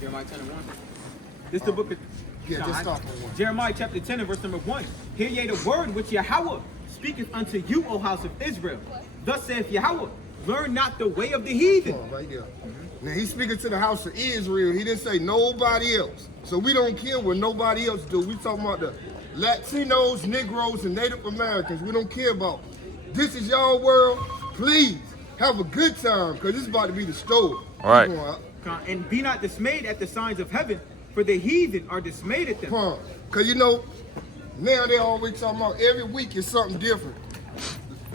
Jeremiah 10 and 1. This is the book of just start from 1. Jeremiah chapter 10 and verse number 1. Hear ye the word which Yahweh speaketh unto you, O house of Israel. Thus saith Yahweh, learn not the way of the heathen. Right there. Now he's speaking to the house of Israel. He didn't say nobody else. So we don't care what nobody else do. We talking about the Latinos, Negroes, and Native Americans. We don't care about. This is y'all world. Please have a good time, because this is about to be the story. All right. And be not dismayed at the signs of heaven, for the heathen are dismayed at them. Because you know, now they always talking about every week is something different.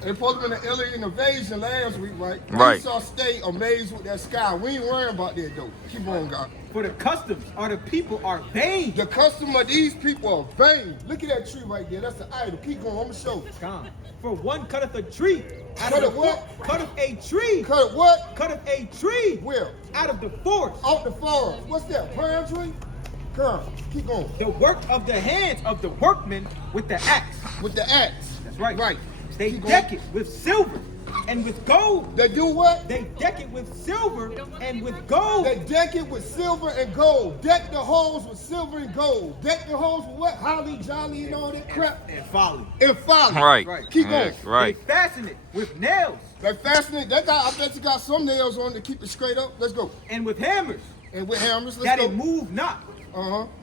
They supposed to be an alien invasion last week, right? Right. We saw stay amazed with that sky. We ain't worrying about that though. Keep on, God. For the customs of the people are vain. The custom of these people are vain. Look at that tree right there. That's the idol. Keep going. I'm gonna show you. For one cutteth a tree. Cut of what? Cutteth a tree. Cut what? Cutteth a tree. Where? Out of the forest. Off the forest. What's that? Palm tree? Come on. Keep going. The work of the hands of the workmen with the axe. With the axe. That's right. Right. They deck it with silver and with gold. They do what? They deck it with silver and with gold. They deck it with silver and gold. Deck the holes with silver and gold. Deck the holes with what? Holly, jolly, and all that crap. And folly. And folly. Right. Keep going. Right. They fasten it with nails. They fasten it. That guy, I bet you got some nails on to keep it straight up. Let's go. And with hammers. And with hammers, let's that go. It move not.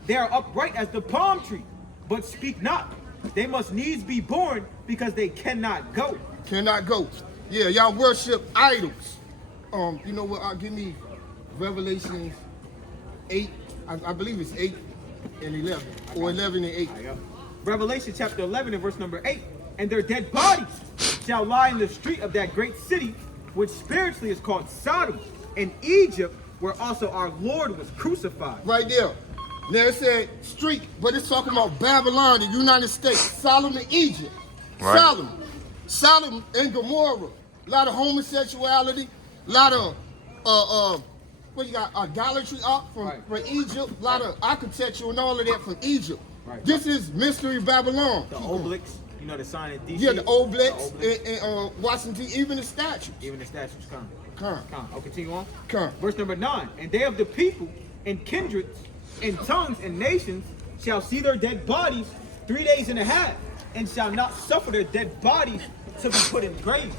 They are upright as the palm tree, but speak not. They must needs be born because they cannot go. Cannot go. Yeah, y'all worship idols. You know what? Give me Revelation 8. I believe it's 8 and 11, or 11 and 8. Revelation chapter 11 and verse number 8. And their dead bodies shall lie in the street of that great city, which spiritually is called Sodom, and Egypt, where also our Lord was crucified. Right there. Now it said street, but it's talking about Babylon, the United States, Solomon, Egypt. Right. Sodom and Gomorrah. A lot of homosexuality, a lot of what you got, idolatry up from Egypt, a lot of architecture and all of that from Egypt. Right. This is Mystery Babylon. The obelisk, you know, the sign in DC. Yeah, the obelisk, and Washington, even the statues. Even the statues come. I'll continue on. Come. Verse number 9. And they of the people and kindreds and tongues and nations shall see their dead bodies 3 days and a half, and shall not suffer their dead bodies to be put in graves.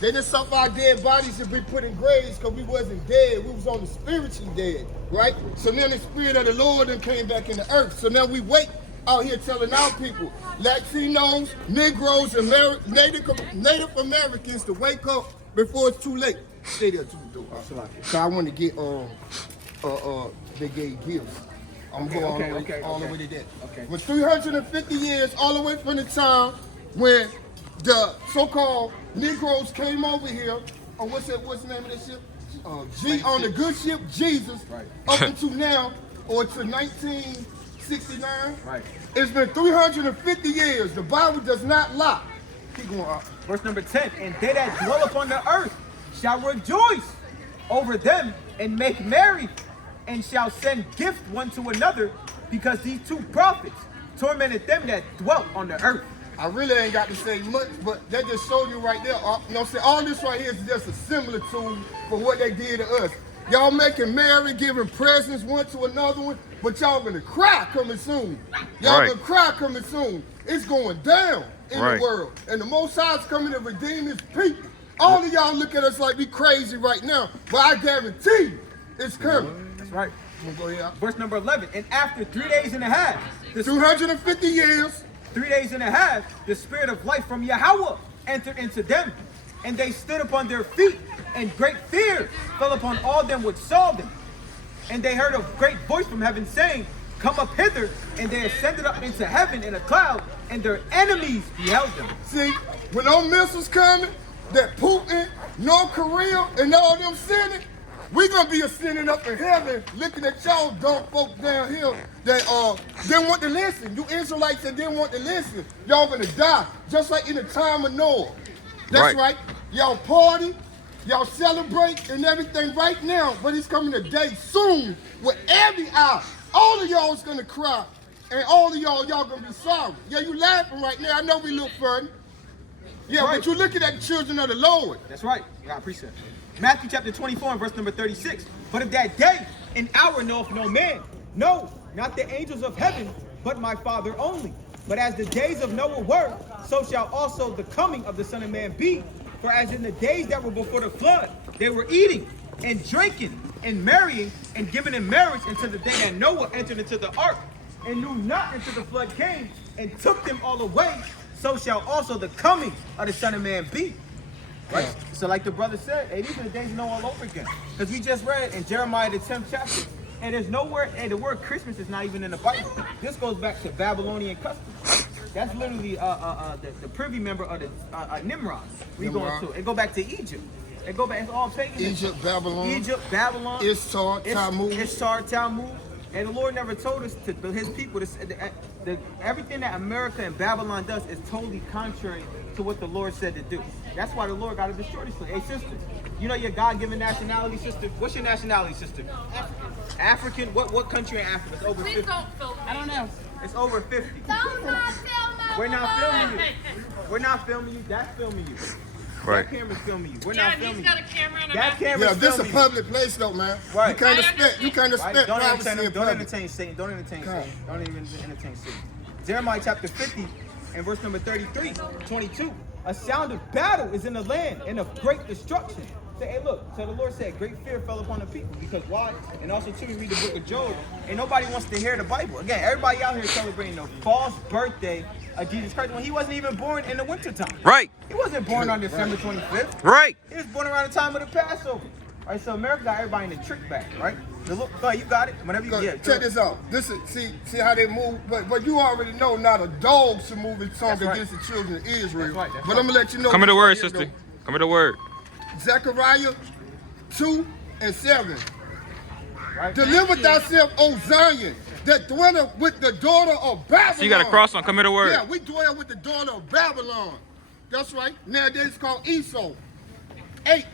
They didn't suffer our dead bodies to be put in graves because we wasn't dead. We was on the spiritually dead, right? So now the spirit of the Lord then came back in the earth. So now we wait out here telling our people, Latinos, Negroes, and Native Americans to wake up before it's too late. Stay there too, though. So I want to get they gave gifts. I'm going all the way to that. Okay. With 350 years, all the way from the time when the so-called Negroes came over here, what's the name of that ship? On the good ship, Jesus, up until now, or to 1969. Right. It's been 350 years. The Bible does not lie. Keep going up. Verse number 10. And they that dwell upon the earth shall rejoice over them and make merry, and shall send gift one to another, because these two prophets tormented them that dwelt on the earth. I really ain't got to say much, but that just showed you right there. You know what I'm saying? All this right here is just a similitude for what they did to us. Y'all making merry, giving presents one to another one, but y'all gonna cry coming soon. Y'all gonna cry coming soon. It's going down in the world. And the Most High is coming to redeem his people. All of y'all look at us like we crazy right now, but I guarantee you, it's coming. That's right. I'm gonna go here. Verse number 11. And after 3 days and a half, 250 years. 3 days and a half, the spirit of life from Yahweh entered into them, and they stood upon their feet, and great fear fell upon all them which saw them. And they heard a great voice from heaven saying, Come up hither, and they ascended up into heaven in a cloud, and their enemies beheld them. See, when those missiles coming, that Putin, North Korea, and all them sending, we gonna be ascending up in heaven, looking at y'all dumb folk down here that didn't want to listen. You Israelites that didn't want to listen, y'all gonna die, just like in the time of Noah. That's right. Y'all party, y'all celebrate and everything right now, but it's coming a day soon where every eye, all of y'all is gonna cry, and all of y'all gonna be sorry. Yeah, you laughing right now. I know we look funny. Yeah, but you looking at the children of the Lord. That's right. Yeah, I appreciate it. Matthew chapter 24 and verse number 36. But of that day and hour knoweth no man, no, not the angels of heaven, but my Father only. But as the days of Noah were, so shall also the coming of the Son of Man be. For as in the days that were before the flood, they were eating and drinking and marrying and giving in marriage until the day that Noah entered into the ark, and knew not until the flood came and took them all away, so shall also the coming of the Son of Man be. Right? So like the brother said, hey, these are the days of Noah all over again. Because we just read in Jeremiah the 10th chapter, and there's nowhere, and the word Christmas is not even in the Bible. This goes back to Babylonian customs. That's literally the privy member of the Nimrod. We going to it go back to Egypt. It go back. It's all pagan. Egypt, Babylon, Ishtar, Tammuz. Tammuz. And the Lord never told us to his people. Everything that America and Babylon does is totally contrary to what the Lord said to do. That's why the Lord got to destroy this place. Hey, sister, you know your God-given nationality, sister? What's your nationality, sister? African. African? What country in Africa? It's over 50. Please don't film me. I don't know. It's over 50. Don't not film me. We're not filming you. We're not filming you. That's filming you. Right. That camera's filming you. We're Yeah, not he's filming got you. a camera and a That mask. camera's Yeah, this is a filming you. public place though, man. Right. You can't I expect Right? Don't privacy entertain in him. Don't public. entertain Satan. Don't entertain Satan. Don't even entertain Satan. Jeremiah chapter 50 and verse number 33, 22. A sound of battle is in the land and of great destruction. Say, hey, look. So the Lord said, great fear fell upon the people. Because why? And also, too, we read the book of Job, and nobody wants to hear the Bible. Again, everybody out here celebrating the false birthday of Jesus Christ when he wasn't even born in the wintertime. Right. He wasn't born on December 25th. Right. He was born around the time of the Passover. All right, so America got everybody in the trick bag, right? So look, you got it. Whenever you get Check this out. This is see how they move, but you already know not a dog should move its tongue That's right. against the children of Israel. That's right, that's But right. I'm gonna let you know. Come to the this word, right here, sister. though. Come to the word. Zechariah 2 and 7. right? Deliver thyself, O Zion, that dwelleth with the daughter of Babylon. So you got a cross on. Come to the word. Yeah, we dwell with the daughter of Babylon. That's right. Nowadays it's called Esau. 8.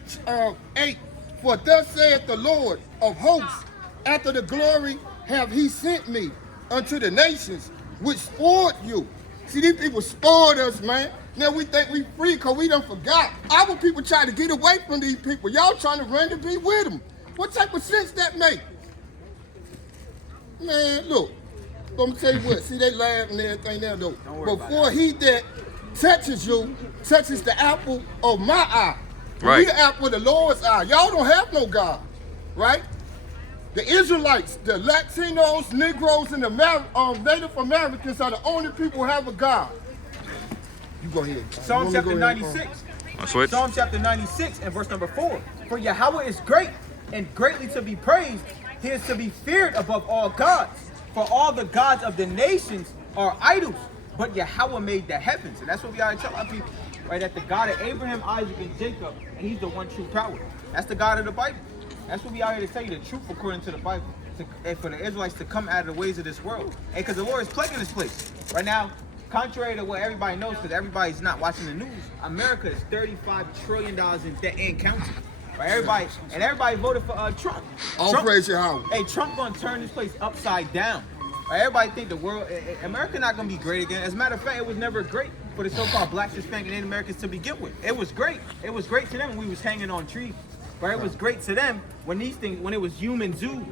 For thus saith the Lord of hosts, after the glory have he sent me unto the nations, which spoiled you. See, these people spoiled us, man. Now we think we free because we done forgot. Our people try to get away from these people. Y'all trying to run to be with them. What type of sense that make? Man, look. I'm gonna tell you what. See, they laugh and everything now, though. Before he that touches you, touches the apple of my eye. Right. We the apple of the Lord's eye. Y'all don't have no God, right? The Israelites, the Latinos, Negroes, and the Native Americans are the only people who have a God. You go ahead. Psalm chapter 96. I'll switch. Psalm chapter 96 and verse number 4. For Yahweh is great and greatly to be praised. He is to be feared above all gods. For all the gods of the nations are idols, but Yahweh made the heavens. And that's what we gotta tell our people, right? That the God of Abraham, Isaac, and Jacob, and he's the one true power. That's the God of the Bible. That's what we out here to tell you, the truth according to the Bible. And for the Israelites to come out of the ways of this world. And because the Lord is plaguing this place. Right now, contrary to what everybody knows, because everybody's not watching the news, America is $35 trillion in debt and counting. Right? Everybody voted for Trump. All Trump, praise Yahweh. Hey, Trump gonna turn this place upside down. Right? Everybody think the world, America not gonna be great again. As a matter of fact, it was never great for the so-called Blacks, Hispanic, and Native Americans to begin with. It was great. It was great to them when we was hanging on trees. Right? It was great to them when when it was human zoos.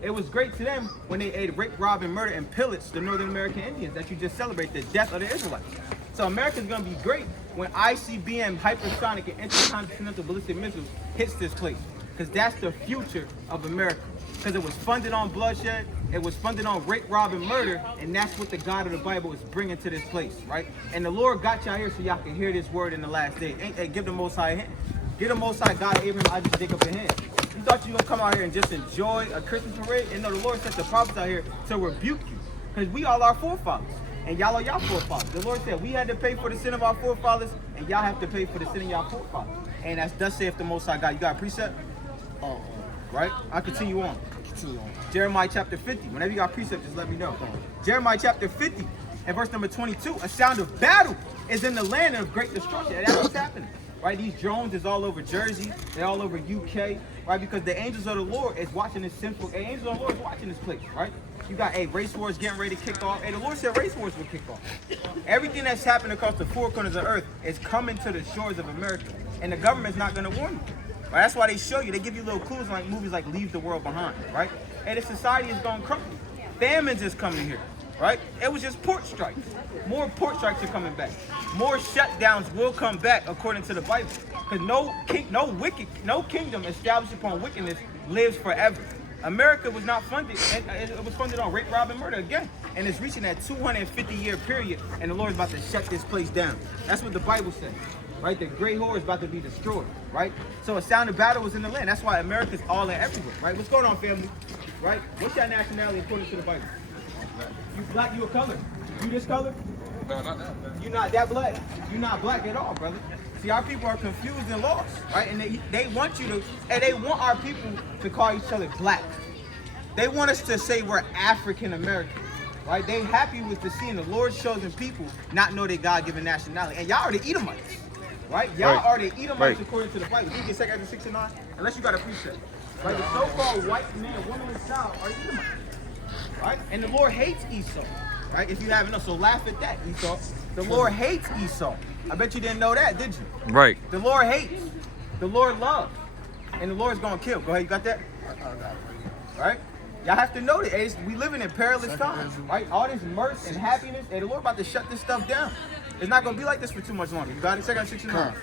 It was great to them when they ate rape, rob, and murder and pillaged the Northern American Indians that you just celebrate the death of the Israelites. So America's gonna be great when ICBM, hypersonic, and intercontinental ballistic missiles hits this place. Because that's the future of America. Because it was funded on bloodshed, it was funded on rape, rob, and murder, and that's what the God of the Bible is bringing to this place, right? And the Lord got y'all here so y'all can hear this word in the last day. Hey, give the Most High a hand. Give the Most High God, Abraham, Isaac, Jacob a hand. You thought you were gonna come out here and just enjoy a Christmas parade? And no, the Lord sent the prophets out here to rebuke you. Because we all are forefathers. And y'all are y'all forefathers. The Lord said we had to pay for the sin of our forefathers, and y'all have to pay for the sin of y'all forefathers. And that's thus saith the Most High God. You got a precept? Right? I'll continue on. Jeremiah chapter 50. Whenever you got precept, just let me know. Jeremiah chapter 50 and verse number 22. A sound of battle is in the land of great destruction. And that's what's happening. Right? These drones is all over Jersey. They're all over UK. Right? Because the angels of the Lord is watching this sinful. Angels of the Lord is watching this place. Right? You got race wars getting ready to kick off. The Lord said race wars will kick off. Everything that's happening across the four corners of earth is coming to the shores of America. And the government's not going to warn you. Right? That's why they show you. They give you little clues like movies like Leave the World Behind, right? And the society is going crumble. Famines is coming here, right? It was just port strikes. More port strikes are coming back. More shutdowns will come back according to the Bible. Because no kingdom established upon wickedness lives forever. America was not funded, and it was funded on rape, rob, and murder again. And it's reaching that 250-year period, and the Lord is about to shut this place down. That's what the Bible says, right? The great whore is about to be destroyed, right? So a sound of battle was in the land. That's why America's all in everywhere, right? What's going on, family? Right? What's your nationality according to the Bible? You black, you a color. You this color? No, not that. You not that black. You not black at all, brother. See, our people are confused and lost, right? And they want you to, and they want our people to call each other black. They want us to say we're African American, right? They happy with the seeing the Lord's chosen people not know their God-given nationality. And y'all are the Edomites, right? Y'all are the Edomites according to the Bible. You get 2 Ezra 69, unless you got a precept. Right? The so-called white man, woman, and child are Edomites, right? And the Lord hates Esau, right? If you haven't known, so laugh at that, Esau. The Lord hates Esau. I bet you didn't know that, did you? Right. The Lord hates. The Lord loves. And the Lord's going to kill. Go ahead, you got that? Right? Y'all have to know that. Hey, we living in perilous times, right? All this mirth and happiness, and the Lord about to shut this stuff down. It's not going to be like this for too much longer. You got it? 2 Ezra 69.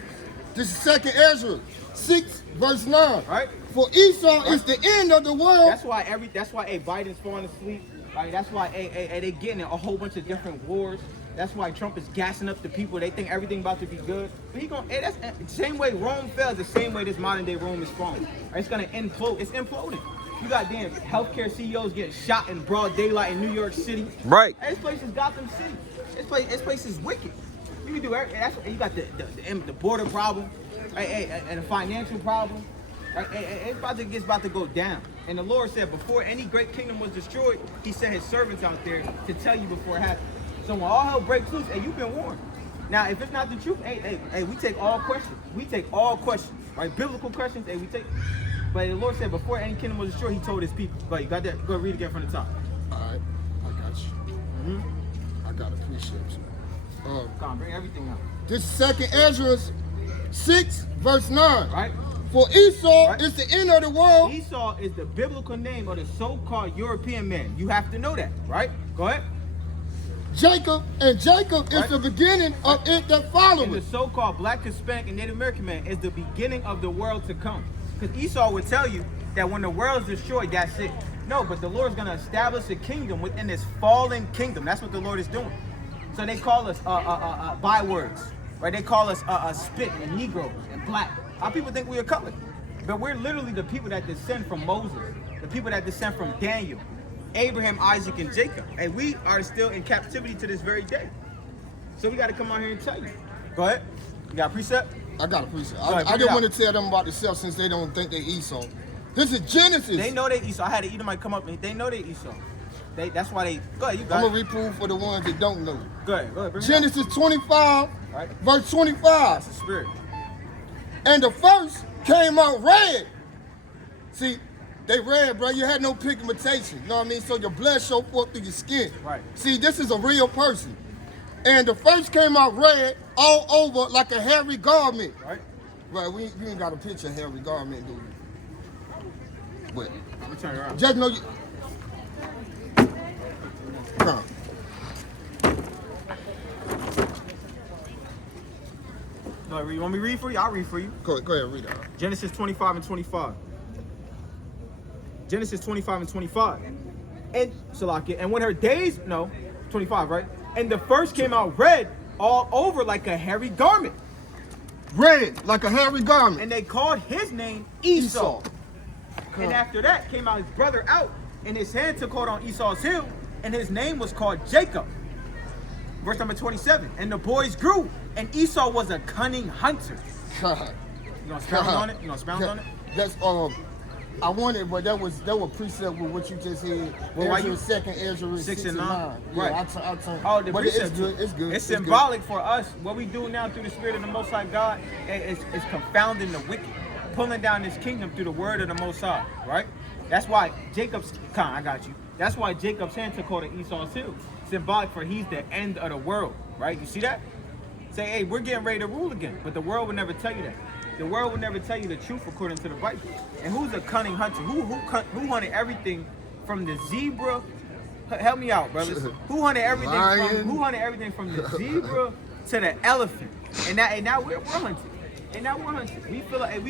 This is 2 Ezra 6, verse 9. Right? For Esau is the end of the world. That's why Biden's falling asleep. Right? That's why they getting in a whole bunch of different wars. That's why Trump is gassing up the people. They think everything about to be good. But that's the same way Rome fell, the same way this modern day Rome is falling. Right? It's gonna implode. It's imploding. You got damn healthcare CEOs getting shot in broad daylight in New York City. Right. This place is Gotham City. This place is wicked. You can do everything. You got the border problem, right? And the financial problem. Right? It's about to go down. And the Lord said before any great kingdom was destroyed, He sent His servants out there to tell you before it happened. So when all hell breaks loose, hey, you've been warned. Now, if it's not the truth, hey, we take all questions. We take all questions, right? Biblical questions, hey, we take. But the Lord said before any kingdom was destroyed, He told His people. Go ahead, you got that? Go read again from the top. All right, I got you. I got to appreciate you. Come on, bring everything out. This is 2 Ezra 6, verse 9. Right? For Esau Right. is the end of the world. Esau is the biblical name of the so-called European man. You have to know that, right? Go ahead. Jacob is the beginning of it that And the followeth. so-called black, Hispanic, and Native American man is the beginning of the world to come. Because Esau would tell you that when the world is destroyed, that's it. No, but the Lord's going to establish a kingdom within this fallen kingdom. That's what the Lord is doing. So they call us bywords, right? They call us spit and Negro and black. Our people think we are colored. But we're literally the people that descend from Moses, the people that descend from Daniel, Abraham, Isaac, and Jacob. And we are still in captivity to this very day. So we got to come out here and tell you. Go ahead. You got a precept? I got to appreciate it. ahead, I bring it didn't out. want to tell them about themselves since they don't think they Esau. This is Genesis. They know they Esau. I had an Edomite come up and they know they Esau. That's why they. Go ahead, you I'm got going to it. reprove for the ones that don't know. Go ahead, bring it out. Genesis 25, Right. verse 25. That's the spirit. And the first came out red. See, they red, bro. You had no pigmentation. You know what I mean? So your blood showed forth through your skin. Right. See, this is a real person. And the first came out red all over like a hairy garment. Right? Right, you ain't got a picture of hairy garment, do you? But Let me turn it around. just know you. Huh. Go ahead, read. You want me to read for you? I'll read for you. Go ahead, read that. Genesis 25 and 25. Genesis 25 and 25. And Salakia, and when her days, no, 25, right? And the first came out red all over like a hairy garment. Red, like a hairy garment. And they called his name Esau. Esau. And after that came out his brother out, and his hand took hold on Esau's heel, and his name was called Jacob. Verse number 27. And the boys grew, and Esau was a cunning hunter. God. You gonna expound on it? You gonna expound on it? That's I wanted, but that was precept with what you just said. Well, why Ezra, you- 2 Ezra 6 and 9. Yeah, Right. I turn. Oh, the but it's precept. good. It's good. It's good. symbolic for us. What we do now through the Spirit of the Most High God is confounding the wicked, pulling down this kingdom through the word of the Most High, right? That's why I got you. That's why Jacob's hand took hold of Esau's heel. Symbolic for he's the end of the world, right? You see that? Say, hey, we're getting ready to rule again, but the world would never tell you that. The world will never tell you the truth according to the Bible. And who's a cunning hunter? Who hunted everything from the zebra? Help me out, brothers. Who hunted everything from the zebra to the elephant? And now we're hunting. And now we're hunting. We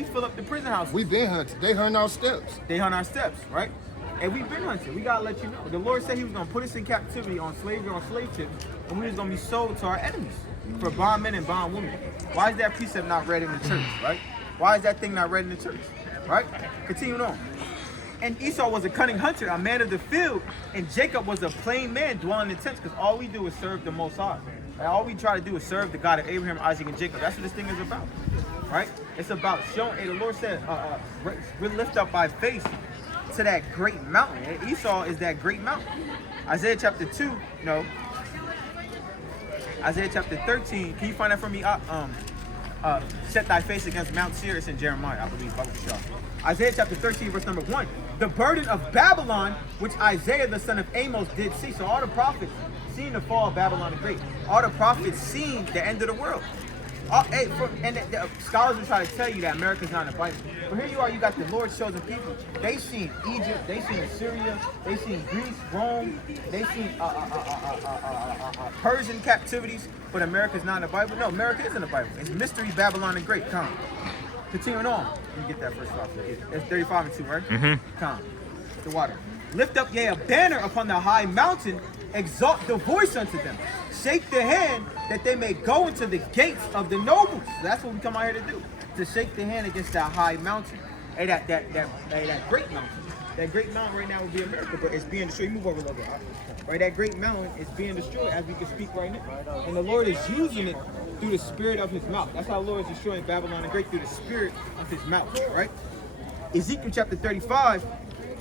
fill up the prison house. We been hunting. They hunt our steps. They hunt our steps, right? And we've been hunting. We gotta let you know. The Lord said He was gonna put us in captivity on slavery, on slave ships, and we was gonna be sold to our enemies for bondmen and bondwomen. Why is that precept not read in the church, right? Why is that thing not read in the church, right? Continuing on. And Esau was a cunning hunter, a man of the field, and Jacob was a plain man dwelling in tents, because all we do is serve the Most High. Right? All we try to do is serve the God of Abraham, Isaac, and Jacob. That's what this thing is about, right? It's about showing. Hey, the Lord said, we lift up our face to that great mountain. And Esau is that great mountain. Isaiah chapter 2, no. Isaiah chapter 13. Can you find that for me? Set thy face against Mount Seir. It's in Jeremiah, I believe. Isaiah chapter 13, verse number 1. The burden of Babylon, which Isaiah the son of Amos did see. So all the prophets seen the fall of Babylon the Great. All the prophets seen the end of the world. The scholars will try to tell you that America's not in the Bible. But here you are, you got the Lord's chosen people. They seen Egypt, they seen Assyria, they seen Greece, Rome, they seen Persian captivities, but America's not in the Bible. No, America is in the Bible. It's mystery Babylon the Great. Come. Continuing on. Let me get that first off. That's 35 and 2, right? Mm-hmm. Come. The water. Lift up a banner upon the high mountain, exalt the voice unto them. Shake the hand that they may go into the gates of the nobles. That's what we come out here to do. To shake the hand against that high mountain. Hey, that great mountain. That great mountain right now would be America, but it's being destroyed. Move over a little bit. Right, that great mountain is being destroyed as we can speak right now. And the Lord is using it through the spirit of His mouth. That's how the Lord is destroying Babylon the Great, through the spirit of His mouth, right? Ezekiel chapter 35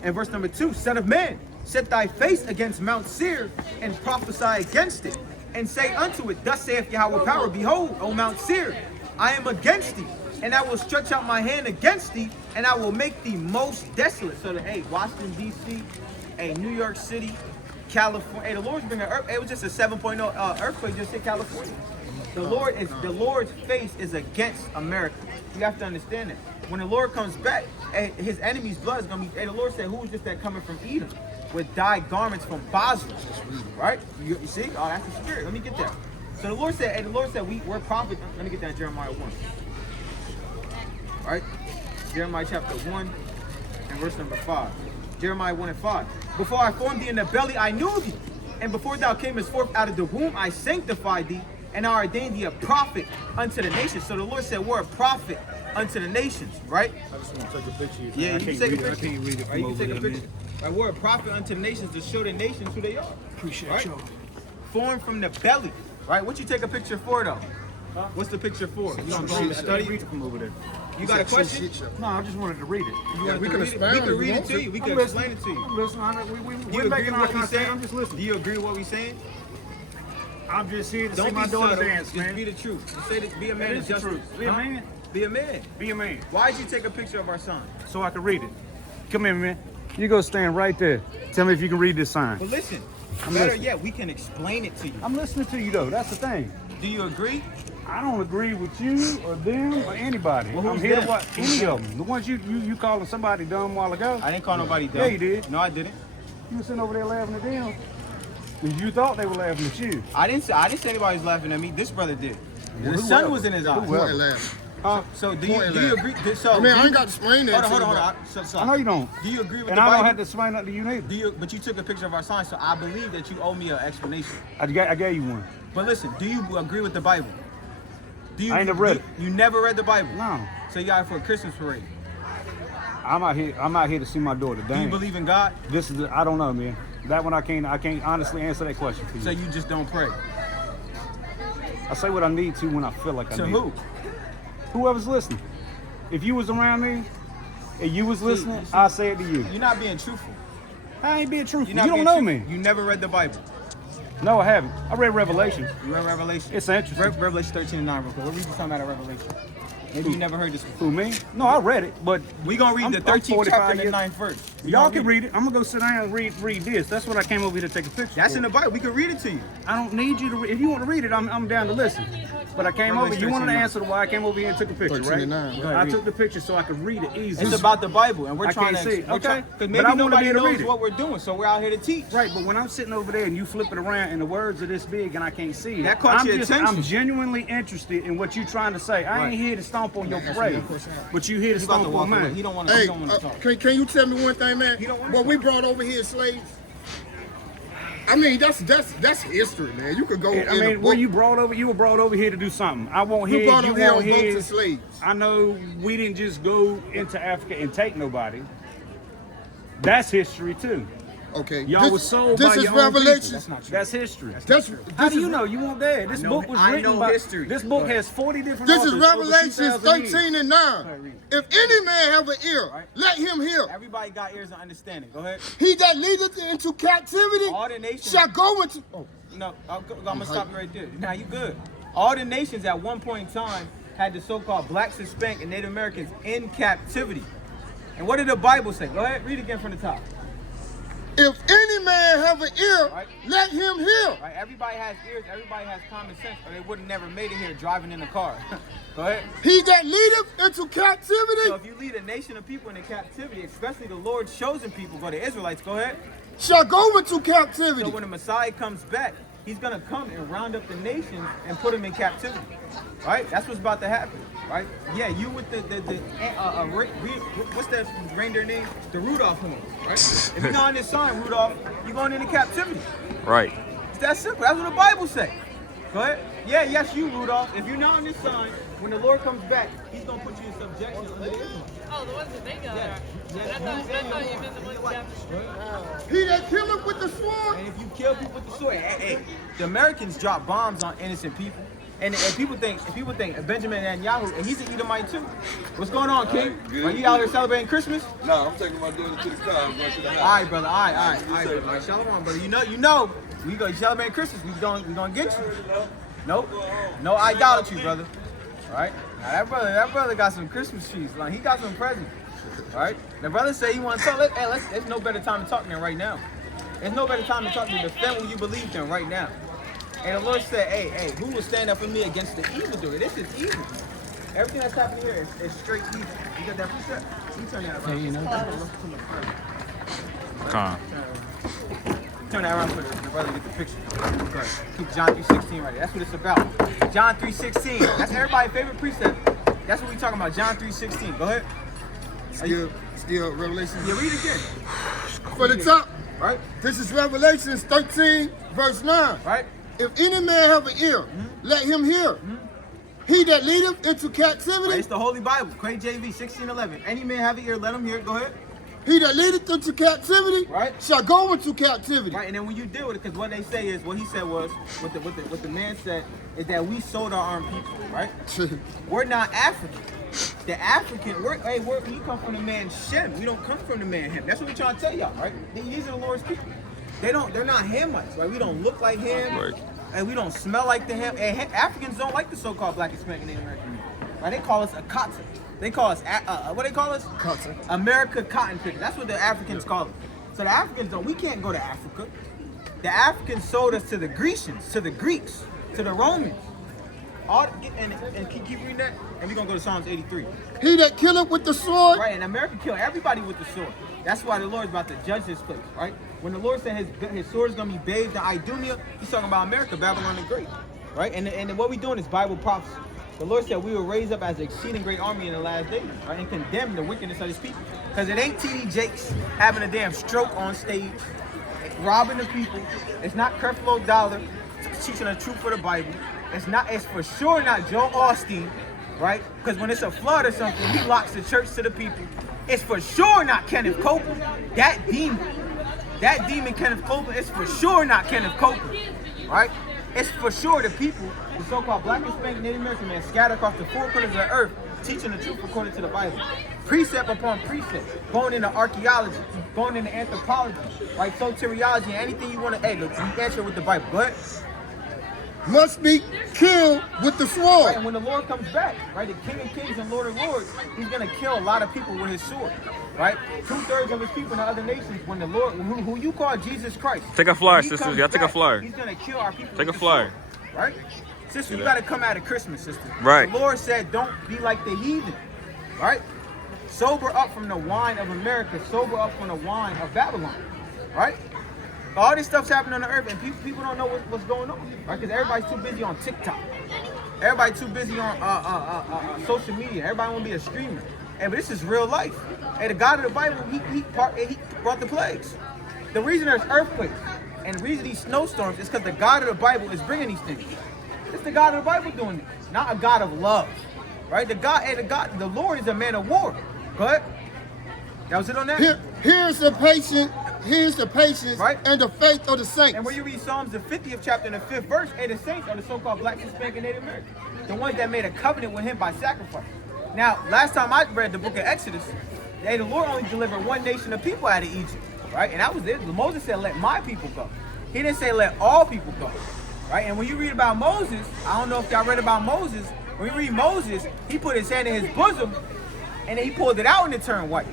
and verse number 2. Son of man, set thy face against Mount Seir and prophesy against it. And say unto it, thus saith Yahweh power, behold, O Mount Seir, I am against thee, and I will stretch out my hand against thee, and I will make thee most desolate. So that, hey, Washington, D.C., hey, New York City, California, hey, the Lord's bringing earth. It was just a 7.0 earthquake just hit California. The Lord's face is against America. You have to understand that. When the Lord comes back, His enemy's blood is gonna be. Hey, the Lord said, who is this that coming from Edom with dyed garments from Basra? Right? You see? Oh, that's the spirit. Let me get that. So the Lord said, we're prophets. Let me get that in Jeremiah 1. All right? Jeremiah chapter 1 and verse number 5. Jeremiah 1 and 5. Before I formed thee in the belly, I knew thee. And before thou camest forth out of the womb, I sanctified thee, and I ordained thee a prophet unto the nations. So the Lord said, we're a prophet unto the nations, right? I just want to take a picture. Yeah, you can take a picture. I can't read it Right, from you can over take a there, picture. Right, we're a prophet unto the nations to show the nations who they are. Appreciate right? y'all. Formed from the belly, right? What you take a picture for, though? Huh? What's the picture for? You gonna go and study? Read it from over there. You got a question? No, I just wanted to read it. You want we to can read it? expound We if can you read it want to to. you. We I'm can listening. explain it to you. I'm listening. Do you agree with what we I'm saying? just listening. Do you agree with what we saying? I'm just here to see Don't my be daughter subtle. dance, Just man. be the truth. You say that, be a man That of is the justice. truth. Be a Huh? man. Be a man. Be a man. Why'd you take a picture of our son? So I can read it. Come here, man. You go stand right there. Tell me if you can read this sign. But listen, I'm better listening. yet, we can explain it to you. I'm listening to you though. That's the thing. Do you agree? I don't agree with you or them or anybody. Well, I'm who's here them? to watch any of them. The ones you calling somebody dumb a while ago. I didn't call nobody dumb. Yeah, you did. No, I didn't. You were sitting over there laughing at them. And you thought they were laughing at you. I didn't say anybody was laughing at me. This brother did. The Well, sun whoever. was in his eyes. Whoever. Point laugh. So do you Point agree? So I mean, I ain't got to explain that. hold to on. you, So, I know you don't. Do you agree with And the I Bible? don't have to explain nothing to you neither. But you took a picture of our sign, so I believe that you owe me an explanation. I gave you one. But listen, do you agree with the Bible? Do you? I ain't never read it. You never read the Bible? No. So you got it for a Christmas parade. I'm out here to see my daughter. Do you Dang. believe in God? I don't know, man. That one I can't honestly answer that question for you. So you just don't pray? I say what I need to when I feel like I To need who? to. Whoever's listening. If you was around me and you was listening, see- I'll say it to you. You're not being truthful. I ain't being truthful. You're You not don't being know truthful. me. You never read the Bible. No, I haven't. I read Revelation. You read Revelation? It's interesting. Revelation 13 and 9 real quick. We'll read you something out of Revelation. Maybe you never heard this before. Who, me? No, I read it, but We gonna read I'm the 13th 45 chapter and the years- 9th verse. We y'all gonna can read it. I'm gonna go sit down and read this. That's what I came over here to take a picture. That's for. in the Bible. We can read it to you. I don't need you to read. If you want to read it, I'm down to listen. But I came over. You wanted to 13:9. answer why I came over here and took the picture, right? 13:9. Go ahead, I read took the picture so I could read it easily. It's about the Bible, and we're I trying can't to see. we're Okay. because But maybe I wanna nobody be able to knows read it. what we're doing, so we're out here to teach. Right, but when I'm sitting over there and you flip it around and the words are this big and I can't see it, That caught your attention. I'm genuinely interested in what you're trying to say. I ain't here to stomp on your parade, but you here to He's about to stomp walk on away. mine. He don't want to. Hey, He don't want to talk. can you tell me one thing, man? He don't want What to we brought over here as slaves. I mean, that's history, man. You could go. I in a mean, book. were you brought over? You were brought over here to do something. I want We here. brought You over here want on boats here. as slaves. I know we didn't just go into Africa and take nobody. That's history too. Okay. Y'all was sold This by is your own people. Revelations. That's history. This How do you is- know? You weren't there. This know- book was I written know by. history. This book has 40 different. This is authors over Revelations 2,000 years. 13 and 9. ahead, read If any man have an ear, Right. let him hear. Everybody got ears and understanding. Go ahead. He that leadeth into captivity All the nations. shall go into. Oh, No, I'm gonna stop you right there. Now you good. All the nations at one point in time had the so-called blacks, Hispanic, and Native Americans in captivity. And what did the Bible say? Go ahead, read again from the top. if any man have an ear, Right. let him hear. Right? Everybody has ears. Everybody has common sense, or they would have never made it here driving in a car. Go ahead. He that leadeth into captivity So if you lead a nation of people into captivity, especially the Lord's chosen people, go to Israelites. Go ahead. shall go into captivity. So when the Messiah comes back, he's gonna come and round up the nations and put them in captivity. Right? That's what's about to happen. Right? Yeah, you with what's that reindeer name? The Rudolph horn. Right? If you're not on this sign, Rudolph, you're going into captivity. Right. It's that simple. That's what the Bible says. Go ahead. Yeah, yes, you, Rudolph. If you're not on this sign, when the Lord comes back, he's gonna put you in subjection under the Israelites. Oh, the ones that they got. Yeah. I thought you meant the ones that have the He that killeth with the sword. And if you kill people with the sword, hey, the Americans drop bombs on innocent people, and people think Benjamin Netanyahu, and he's an Edomite too. What's going on, King? Are you out here celebrating Christmas? No, I'm taking my daughter to the car. I'm going to the house. All right, brother. All right, brother. Shalom, brother. You know, we go celebrating Christmas. We gonna get you. Nope. No idolatry, brother. All right. Now that brother got some Christmas trees. Like he got some presents. All right. The brother say he want to talk. Hey, there's no better time to talk than right now. There's no better time to talk than defend what you believe in right now. And the Lord said, hey, who will stand up for me against the evildoer? This is evil. Everything that's happening here is straight evil. You got that precept? You turn that around. Con. Turn that around for the brother to get the picture. Okay. Keep John 3:16 right there. That's what it's about. John 3:16. That's everybody's favorite precept. That's what we talking about. John 3:16. Go ahead. Still Revelations. Yeah, read it again. For the top, Right? this is Revelations 13, verse 9. Right? If any man have an ear, let him hear. He that leadeth into Right, captivity, it's the Holy Bible. KJV 16:11. Any man have an ear, let him hear it. Go ahead. he that leadeth into captivity Right. shall go into captivity. Right, and then when you deal with it, because what they say is, what he said was, what the man said is that we sold our armed people, right? We're not African. The African, we come from the man Shem. We don't come from the man Ham. That's what we're trying to tell y'all, right? These are the Lord's people. They're not Hamites, right? We don't look like Ham, Right. and we don't smell like the Ham. And Africans don't like the so-called Black, Hispanic, and Native American. Right? They call us a cotton. They call us what they call us? Cotton. America cotton pickers. That's what the Africans call it. So the Africans don't. We can't go to Africa. The Africans sold us to the Grecians, to the Greeks, to the Romans. And keep reading that, and we're gonna go to Psalms 83. He that killeth with the sword, Right, and America killed everybody with the sword. That's why the Lord's about to judge this place, right? When the Lord said his sword is gonna be bathed in Idumea, he's talking about America, Babylon the Great, right? And what we're doing is Bible prophecy. The Lord said we will raise up as an exceeding great army in the last days, right? And condemn the wickedness of his people. Because it ain't T.D. Jakes having a damn stroke on stage, robbing the people. It's not Creflo Dollar teaching the truth for the Bible. It's for sure not Joe Austin, right? Because when it's a flood or something, he locks the church to the people. It's for sure not Kenneth Copeland. That demon Kenneth Copeland, it's for sure not Kenneth Copeland, right? It's for sure the people, the so-called Black, Hispanic, Native American man scattered across the four corners of the earth, teaching the truth according to the Bible. Precept upon precept, going into archaeology, going into anthropology, right? Soteriology, anything you want to, hey, look, you answer with the Bible. Go ahead. must be killed with the Right? sword. And when the Lord comes back, right, the King of Kings and Lord of Lords, he's going to kill a lot of people with his sword. Right? 2/3 of his people in the other nations, when the Lord, who you call Jesus Christ. Take a flyer, when he sisters. comes Y'all take a back, flyer. He's going to kill our people. Take with a the flyer. sword, right? Sister, you that. got to come out of Christmas, sister. Right. The Lord said, don't be like the heathen. Right? Sober up from the wine of America. Sober up from the wine of Babylon. Right? All this stuff's happening on the earth, and people don't know what's going on. Right? Because everybody's too busy on TikTok. Everybody too busy on social media. Everybody want to be a streamer. Hey, but this is real life. And the God of the Bible, he brought the plagues. The reason there's earthquakes and the reason these snowstorms is because the God of the Bible is bringing these things. It's the God of the Bible doing this, not a God of love. Right? The Lord is a man of war. Go ahead. That was it on that? Here's the patience Right. and the faith of the saints. And when you read Psalms, the 50th chapter and the 5th verse, and the saints are the so-called Black, Hispanic, and Native Americans. The ones that made a covenant with him by sacrifice. Now, last time I read the book of Exodus, the Lord only delivered one nation of people out of Egypt. Right? And that was it. Moses said, let my people go. He didn't say let all people go. Right? And when you read about Moses, I don't know if y'all read about Moses. When you read Moses, he put his hand in his bosom, and then he pulled it out and it turned white.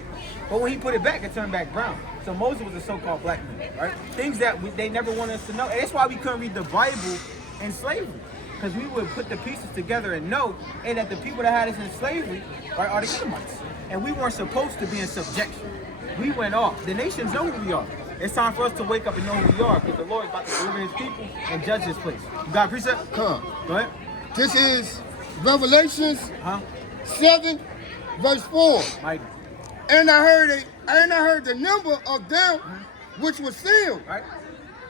But when he put it back, it turned back brown. So Moses was a so-called black man, right? Things that they never wanted us to know. And that's why we couldn't read the Bible in slavery. Because we would put the pieces together and know, and that the people that had us in slavery, right, are the Edomites. And we weren't supposed to be in subjection. We went off. The nations know who we are. It's time for us to wake up and know who we are, because the Lord is about to deliver his people and judge this place. You got a precept? Come. Go ahead. This is Revelations Huh? 7, verse 4. Mighty. And I heard the number of them which were sealed. Right?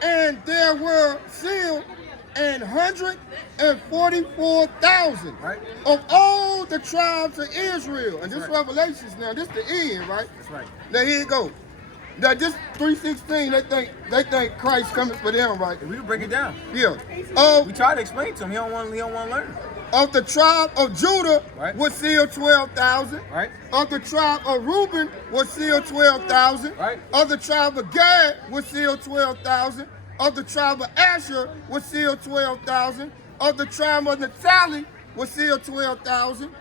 And there were sealed 144,000 Right. of all the tribes of Israel. And this right. Revelations now, this the end, right? That's right. Now here you go. Now this 3:16, they think Christ coming for them, right? We can break it down. Yeah. We try to explain to him. He don't want to learn. Of the tribe of Judah Right. was sealed 12,000. Right? Of the tribe of Reuben was sealed 12,000. Right. Of the tribe of Gad was sealed 12,000. Of the tribe of Asher was sealed 12,000. Of the tribe of Naphtali was sealed 12,000.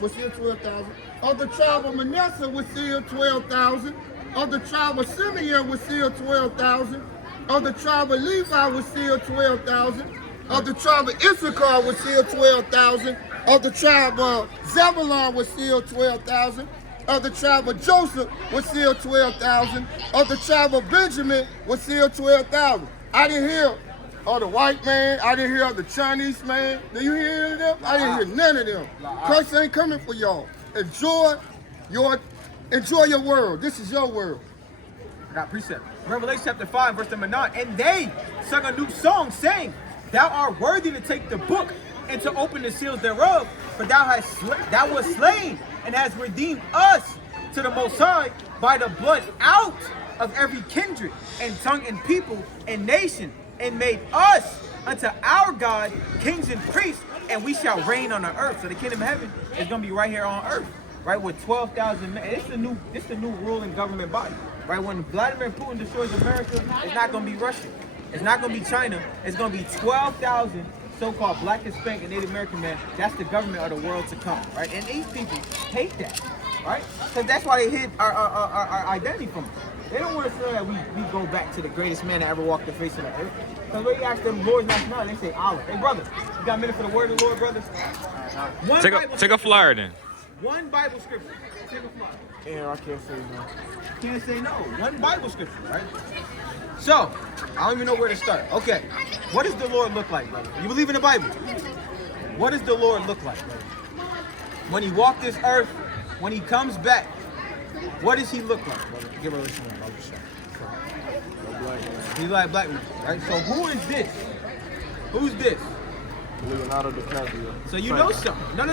Was sealed 12,000. Of the tribe of Manasseh was sealed 12,000. Of the tribe of Simeon was sealed 12,000. Of the tribe of Levi was sealed 12,000. Of the tribe of Issachar was sealed 12,000. Of the tribe of Zebulun was sealed 12,000. Of the tribe of Joseph was sealed 12,000. Of the tribe of Benjamin was sealed 12,000. I didn't hear of the white man. I didn't hear of the Chinese man. Do you hear any of them? I didn't hear none of them. Christ ain't coming for y'all. Enjoy your world. This is your world. I got precept. Revelation chapter 5, verse number 9. And they sung a new song, saying, Thou art worthy to take the book and to open the seals thereof, for thou wast slain and hast redeemed us to the Most High by the blood out of every kindred and tongue and people and nation, and made us unto our God kings and priests, and we shall reign on the earth. So the kingdom of heaven is going to be right here on earth, right, with 12,000 men. It's the new ruling government body, right? When Vladimir Putin destroys America, it's not going to be Russia. It's not going to be China. It's going to be 12,000 so-called Black, Hispanic, and Native American men. That's the government of the world to come, right? And these people hate that, right? Because that's why they hid our identity from us. They don't want us to know that we go back to the greatest man that ever walked the face of the earth. Because when you ask them Lord's nationality, they say Allah. Hey, brother, you got a minute for the word of the Lord, brothers? Take a flyer then. One Bible scripture. Take a flyer. Yeah, I can't say no. Can't say no. One Bible scripture, right? So, I don't even know where to start. Okay, what does the Lord look like, brother? You believe in the Bible? What does the Lord look like, brother? When he walked this earth, when he comes back, what does he look like, brother? Give her a listen. He's like black man, right? So who is this? Who's this? Leonardo DiCaprio. So you know something. No,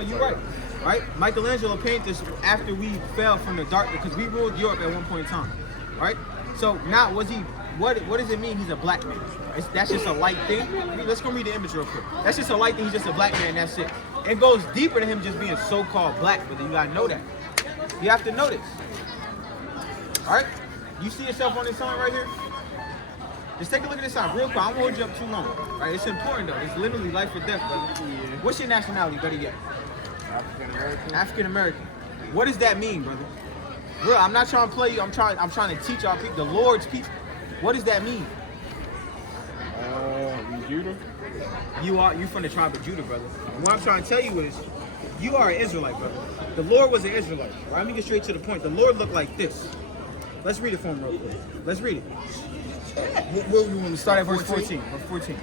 you're right. Right? Michelangelo painted this after we fell from the darkness, because we ruled Europe at one point in time. Right? So now, what does it mean he's a black man? That's just a light thing? Let's go read the image real quick. That's just a light thing, he's just a black man, that's it. It goes deeper than him just being so-called black, but you gotta know that. You have to know this. Alright? You see yourself on this sign right here? Just take a look at this side real quick. I won't hold you up too long. Right? It's important though. It's literally life or death, brother. What's your nationality, better yet? African American. African American. What does that mean, brother? Real, I'm not trying to play you. I'm trying to teach our people, the Lord's people. What does that mean? Judah. You from the tribe of Judah, brother. And what I'm trying to tell you is, you are an Israelite, brother. The Lord was an Israelite. All right, let me get straight to the point. The Lord looked like this. Let's read it for him real quick. Let's read it. What we want to Start at verse 14. Verse 14.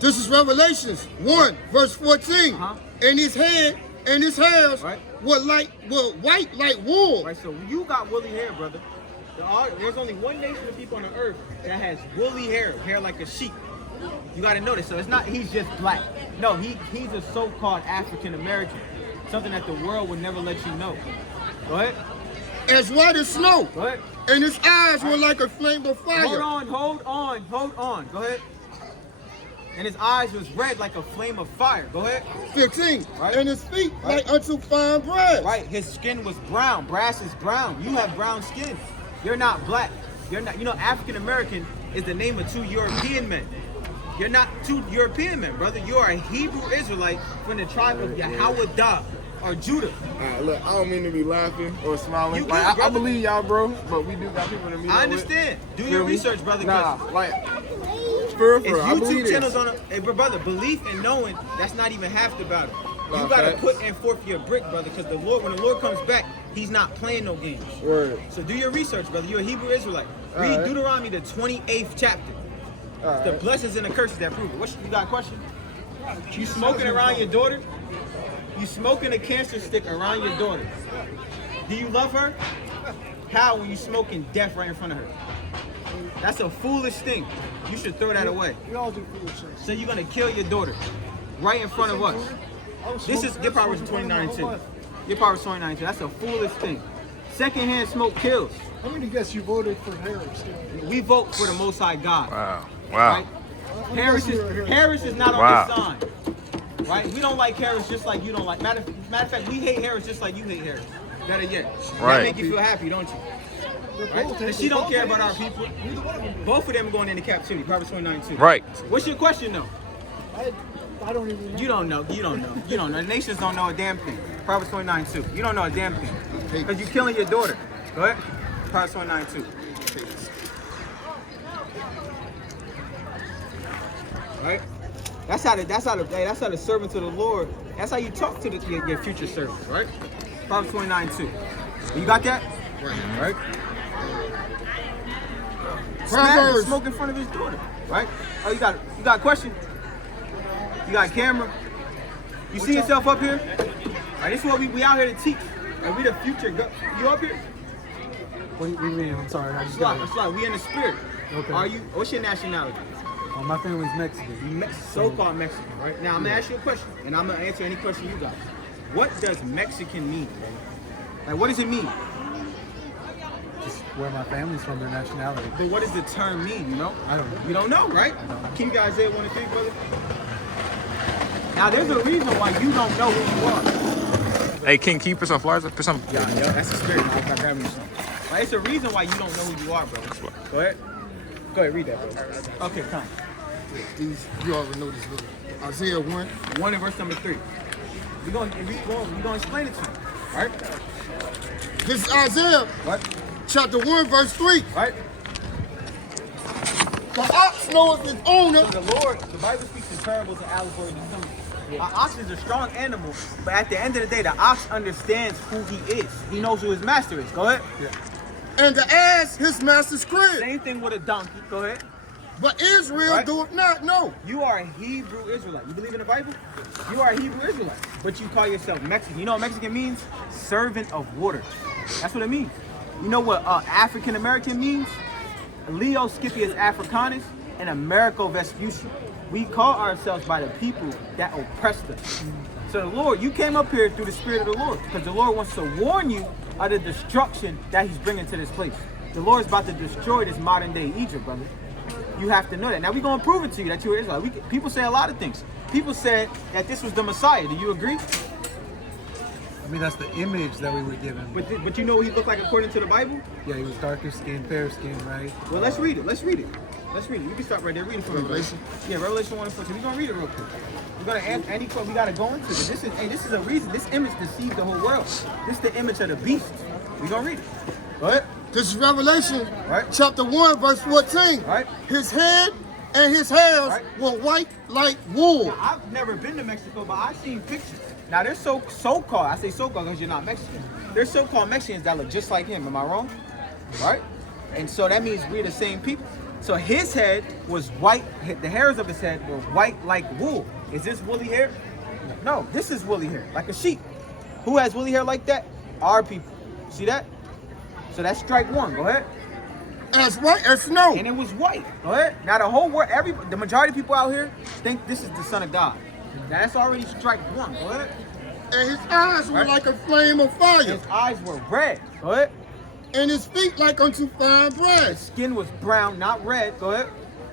This is Revelations 1, verse 14. And his head and his hairs Right. were white like wool. Right, so you got woolly hair, brother. There's only one nation of people on the earth that has woolly hair like a sheep. You got to notice. So it's not he's just black. No, he's a so-called African American. Something that the world would never let you know. Go ahead. As white as snow. Go ahead. And his eyes were like a flame of fire. Hold on. Go ahead. And his eyes was red like a flame of fire. Go ahead. 15. Right. And his feet Right. like unto fine brass. Right. His skin was brown. Brass is brown. You have brown skin. You're not black. You're not. You know, African American is the name of two European men. You're not two European men, brother. You are a Hebrew Israelite from the tribe of Yahweh or Judah. Alright, look, I don't mean to be laughing or smiling. You Like, good, I brother. believe y'all, bro, but we do got people to meet I up with. understand. Do Feel your me? research, brother. Nah, 'cause like, for it's real, I believe YouTube channels this. on hey, brother, belief and knowing, that's not even half the battle. You Nah, gotta facts. put in forth your brick, brother, because when the Lord comes back, he's not playing no games. Word. So do your research, brother. You're a Hebrew Israelite. Read Alright. Deuteronomy, the 28th chapter. Alright. The blessings and the curses that prove it. You got a question? You smoking around your daughter? You smoking a cancer stick around your daughter? Do you love her? How when you smoking death right in front of her? That's a foolish thing. You should throw that away. We all do foolish things. So you're gonna kill your daughter right in front of us. This is your power is 29-2. Your power is 29-2. That's a foolish thing. Secondhand smoke kills. I'm going to guess you voted for Harris. We vote for the Most High God. Wow. Right? Wow. Harris is not Wow. on this sign. Right? We don't like Harris just like you don't like. Matter of fact, we hate Harris just like you hate Harris. Better yet. That Right. make you feel happy, don't you? Right? Because she don't care about our people. Both of them are going into captivity. Proverbs 29-2. Right. What's your question though? I don't even know. You don't know. The nations don't know a damn thing. Proverbs 29-2. You don't know a damn thing. Because you're killing your daughter. Go ahead. Proverbs 29-2. Right? That's how the servants of the Lord, that's how you talk to your future servants, right? Proverbs 29-2. You got that? Right? Proverbs. Smoke in front of his daughter, right? Oh, you got a question? You got a camera? You see yourself up here? All right, this is what we out here to teach. And we the future. You up here? What do you mean? I'm sorry. I just got It's like we in the spirit. Okay. What's your nationality? my family's Mexican. So-called Mexican, right? Now I'm gonna ask you a question, and I'm gonna answer any question you got. What does Mexican mean, bro? Like, what does it mean? Just where my family's from, their nationality. But what does the term mean, you know? I don't know. You don't know, right? Can you guys say 1 and 3, brother? Now, there's a reason why you don't know who you are. Hey, King, can you put some flyers up? Put some. Yeah, that's the spirit. I gotta grab me some. Like, it's a reason why you don't know who you are, bro. Go ahead. Go ahead, read that, bro. Okay, come. These, you already know this. Isaiah 1. 1 and verse number 3. We're gonna explain it to you, right? This is Isaiah, Right? chapter 1, verse 3. Right? The ox knoweth his owner. So the Lord, the Bible speaks in parables and allegories and symbols. An ox is a strong animal, but at the end of the day, the ox understands who he is. He knows who his master is. Go ahead. And the ass his master's crib. Same thing with a donkey. Go ahead. But Israel Right. doeth not know. You are a Hebrew Israelite. You believe in the Bible? You are a Hebrew Israelite, but you call yourself Mexican. You know what Mexican means? Servant of water. That's what it means. You know what African American means? Leo Scipius Africanus and Americo Vespucci. We call ourselves by the people that oppressed us. So the Lord, you came up here through the Spirit of the Lord because the Lord wants to warn you of the destruction that he's bringing to this place. The Lord is about to destroy this modern day Egypt, brother. You have to know that. Now we're going to prove it to you that you're Israelite. People say a lot of things. People said that this was the Messiah. Do you agree? I mean, that's the image that we were given. But you know what he looked like according to the Bible? Yeah, he was darker skin, fair skin, right? Well, let's read it. Let's read it. Let's read it. You can stop right there. Read it for me. Revelation? Yeah, Revelation 1 and 14. We're gonna read it real quick. We're gonna ask any question. We gotta go into this. This is a reason. This image deceived the whole world. This is the image of the beast. We're gonna read it. Go ahead. This is Revelation, Right. chapter 1, verse 14. Right. His head and his hairs Right. were white like wool. I've never been to Mexico, but I've seen pictures. Now there's so-called, I say so-called because you're not Mexican. There's so-called Mexicans that look just like him. Am I wrong? Right? And so that means we're the same people. So his head was white. The hairs of his head were white like wool. Is this woolly hair? No, this is woolly hair, like a sheep. Who has woolly hair like that? Our people. See that? So that's strike one. Go ahead. As white as snow. And it was white. Go ahead. Now the whole world, the majority of people out here think this is the Son of God. Now that's already strike one. Go ahead. And his eyes were Right. like a flame of fire. His eyes were red. Go ahead. And his feet like unto fine His brass, skin was brown, not red. Go ahead.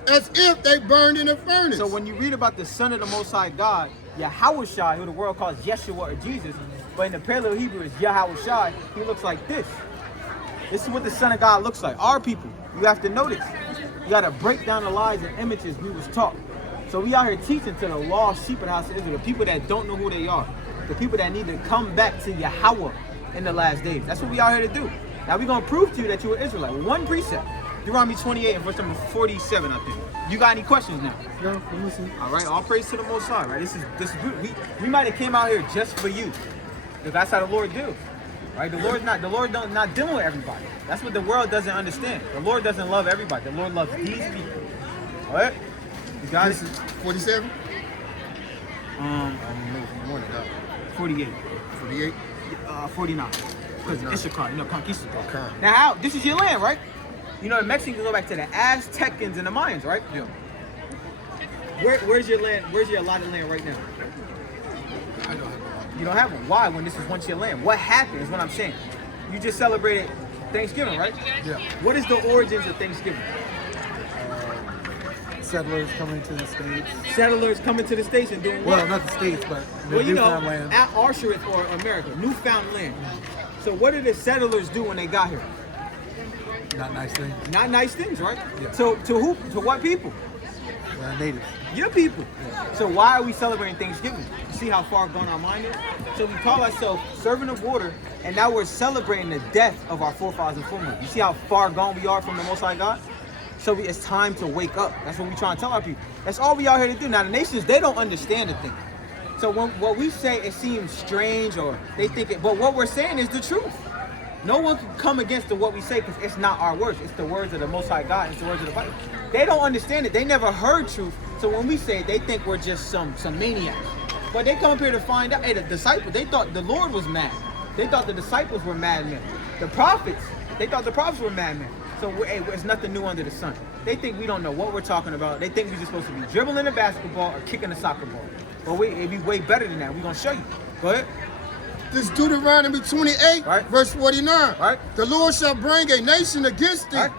as if they burned in a furnace. So when you read about the Son of the Most High God, Yahushua, who the world calls Yeshua or Jesus, but in the Paleo Hebrew is Yahushua, he looks like this. This is what the Son of God looks like. Our people, you have to know this. You got to break down the lies and images we was taught. So we out here teaching to the lost sheep of the house of Israel, the people that don't know who they are, the people that need to come back to Yahweh in the last days. That's what we out here to do. Now we're going to prove to you that you're an Israelite. One precept. Deuteronomy 28 and verse number 47, I think. You got any questions now? Yeah, I'm listening. All right, all praise to the Most High, right? This is we might have came out here just for you, because that's how the Lord do, right? The Lord not dealing with everybody. That's what the world doesn't understand. The Lord doesn't love everybody. The Lord loves these people. All right, you got it. 47, More than that. 48, 48. 49. Because Issachar, Conquistador. Okay. Now, how? This is your land, right? You know, the Mexicans go back to the Aztecans and the Mayans, right? Yeah. Where's your land? Where's your allotted land right now? I don't have a You don't have one. Why? When this is once your land. What happened is what I'm saying. You just celebrated Thanksgiving, right? Yeah. What is the origins of Thanksgiving? Settlers coming to the States. Settlers coming to the States and doing what? Well, not the States, but the Well, you know, newfound land. at Auschwitz or America, newfound land. So what did the settlers do when they got here? Not nice things. Not nice things, right? Yeah. So to who? To what people? Natives. Your people. So why are we celebrating Thanksgiving? You see how far gone our mind is? So we call ourselves servant of water, and now we're celebrating the death of our forefathers and foremothers. You see how far gone we are from the Most High God? So it's time to wake up. That's what we try to tell our people. That's all we out here to do. Now the nations, they don't understand the thing. So when what we say, it seems strange or they think it, but what we're saying is the truth. No one can come against what we say because it's not our words. It's the words of the Most High God. It's the words of the Bible. They don't understand it. They never heard truth. So when we say it, they think we're just some maniacs. But they come up here to find out. Hey, the disciples, they thought the Lord was mad. They thought the disciples were madmen. The prophets, they thought the prophets were madmen. So it's nothing new under the sun. They think we don't know what we're talking about. They think we're just supposed to be dribbling a basketball or kicking a soccer ball. But it'd be way better than that. We're going to show you. Go ahead. This Deuteronomy 28, Right. verse 49. Right. The Lord shall bring a nation against thee Right.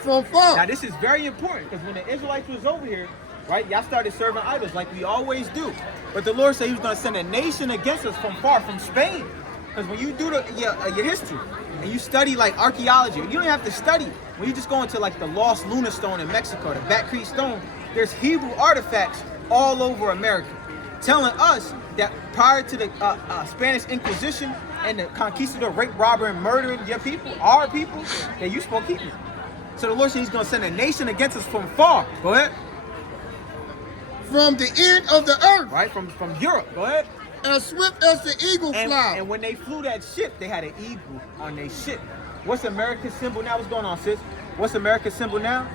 from far. Now this is very important because when the Israelites was over here, right, y'all started serving idols like we always do. But the Lord said he was going to send a nation against us from far, from Spain. Because when you do your history and you study like archaeology, you don't have to study. When you just go into like the lost lunar stone in Mexico, the Bat Creek stone, there's Hebrew artifacts all over America telling us that prior to the Spanish Inquisition and the conquistador rape, robber, and murdering your people, our people, that you spoke Hebrew. So the Lord said he's going to send a nation against us from far. Go ahead. From the end of the earth, Right? From Europe. Go ahead. as swift as the eagle fly. And when they flew that ship, they had an eagle on their ship. What's America's symbol now? What's going on, sis? What's America's symbol now?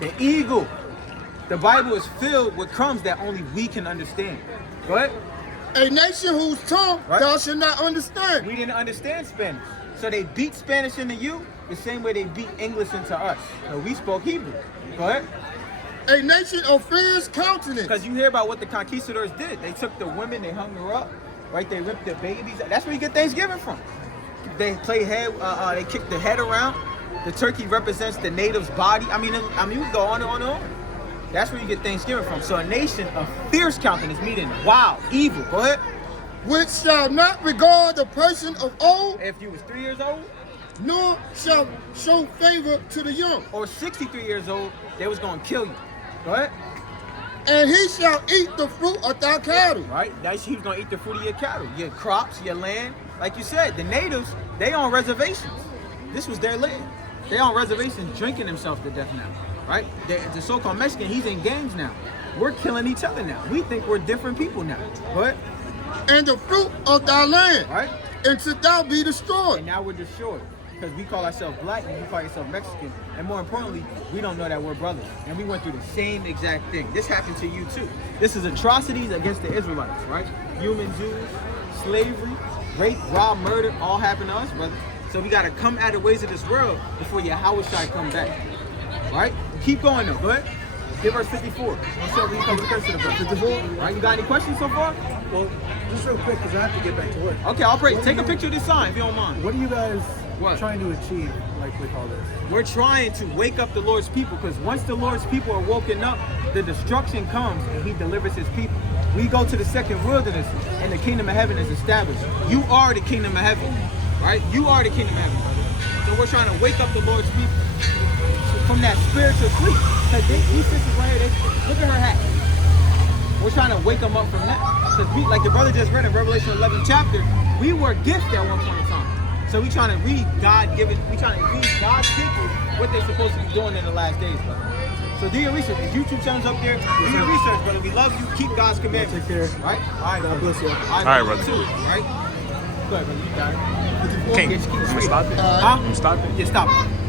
The eagle. The Bible is filled with crumbs that only we can understand. Go ahead. A nation whose tongue Right. thou shalt not understand. We didn't understand Spanish. So they beat Spanish into you the same way they beat English into us. So we spoke Hebrew. Go ahead. A nation of fierce countenance. Because you hear about what the conquistadors did. They took the women, they hung her up, right? They ripped their babies. That's where you get Thanksgiving from. They play head, they kick the head around. The turkey represents the native's body. I mean, we go on and on and on. That's where you get Thanksgiving from. So a nation of fierce countenance, meaning wild, evil. Go ahead. which shall not regard the person of old, If you was 3 years old nor shall show favor to the young. or 63 years old, they was gonna kill you. Go ahead. And he shall eat the fruit of thy cattle. Right? That's he was gonna eat the fruit of your cattle, your crops, your land. Like you said, the natives, they on reservations. This was their land. They on reservations drinking themselves to death now. Right? The so-called Mexican, he's in gangs now. We're killing each other now. We think we're different people now. But And the fruit of thy land, right? until thou be destroyed. And now we're destroyed. Because we call ourselves black and you call yourself Mexican. And more importantly, we don't know that we're brothers. And we went through the same exact thing. This happened to you too. This is atrocities against the Israelites, right? Human Jews, slavery, rape, rob, murder, all happened to us, brother. So we gotta come out of the ways of this world before Yahweh shall come back. Right? Keep going though, go ahead. Give verse 54. I'm sure we come to the curse of the verse. 54? Right, you got any questions so far? Well, just real quick, because I have to get back to work. Okay, I'll pray. Take a picture of this sign if you don't mind. What are you guys What? trying to achieve, like with all this? We're trying to wake up the Lord's people because once the Lord's people are woken up, the destruction comes and he delivers his people. We go to the second wilderness and the kingdom of heaven is established. You are the kingdom of heaven, right? You are the kingdom of heaven, brother. So we're trying to wake up the Lord's people from that spiritual sleep. Because these sisters right here, look at her hat. We're trying to wake them up from that. Because we, like the brother just read in Revelation 11 chapter, we were gifted at one point in time. So we trying to read God-given, we trying to read God's people what they're supposed to be doing in the last days, brother. So do your research. If YouTube channel's up there, do your research, brother. We love you. Keep God's commandments. Take care. Right? All right, God bless you. All right, you brother. Too, right? Go ahead, brother. You got it. King, Keep it I'm gonna straight. stop it. Huh? I'm gonna stop it. Yeah, stop it.